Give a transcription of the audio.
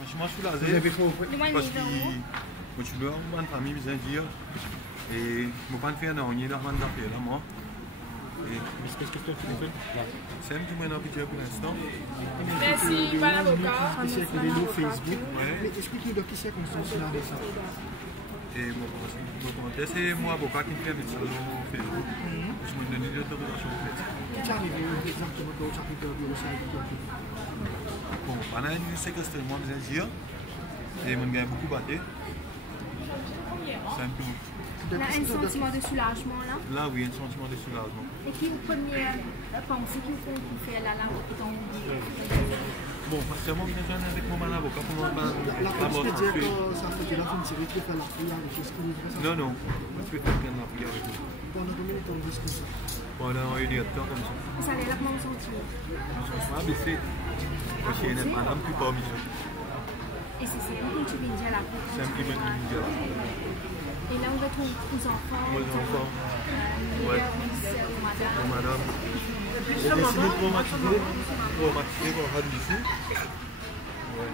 franchement, je suis là. Vous avez trop. Parce que je suis là, ma famille vient dire. Et je ne peux pas faire non, il y a la là, moi. Qu'est-ce que tu fais? C'est un petit peu pitié pour l'instant. Merci, bon avocat. Qui c'est que les Facebook? Mais expliquez-nous qui c'est qu'on s'en là de ça. Et c'est moi, avocat, qui fait médecin sur Facebook. Je me donne l'autorisation pour médecin. Qui est arrivé exactement dans le chapitre de l'Océan? Bon, on a une séquestre, moi, bien dire. Et on gagne beaucoup battu. C'est un peu. On a un sentiment de soulagement là. Là, oui, un sentiment de soulagement. Et qui est la première pensée qu'il faut faire là, dans bon, parce que moi, je viens avec mon avocat pour moi. La police peut dire que ça fait de la fin de série qui fait la prière avec ce qu'il dit. Non, non, je peux faire bien la prière avec vous. Pendant combien de temps vous discutez ça? Pendant une heure de temps comme ça. Ça a l'air de m'en sentir. Je suis abaissé. Parce qu'il y a une madame qui part, monsieur. Et c'est beaucoup que tu viens dire là. C'est un petit peu de dire là. Et là, on retrouve aux enfants. Aux enfants. Ouais. Aux madame. Et si nous traumatisés, on va ici. Ouais.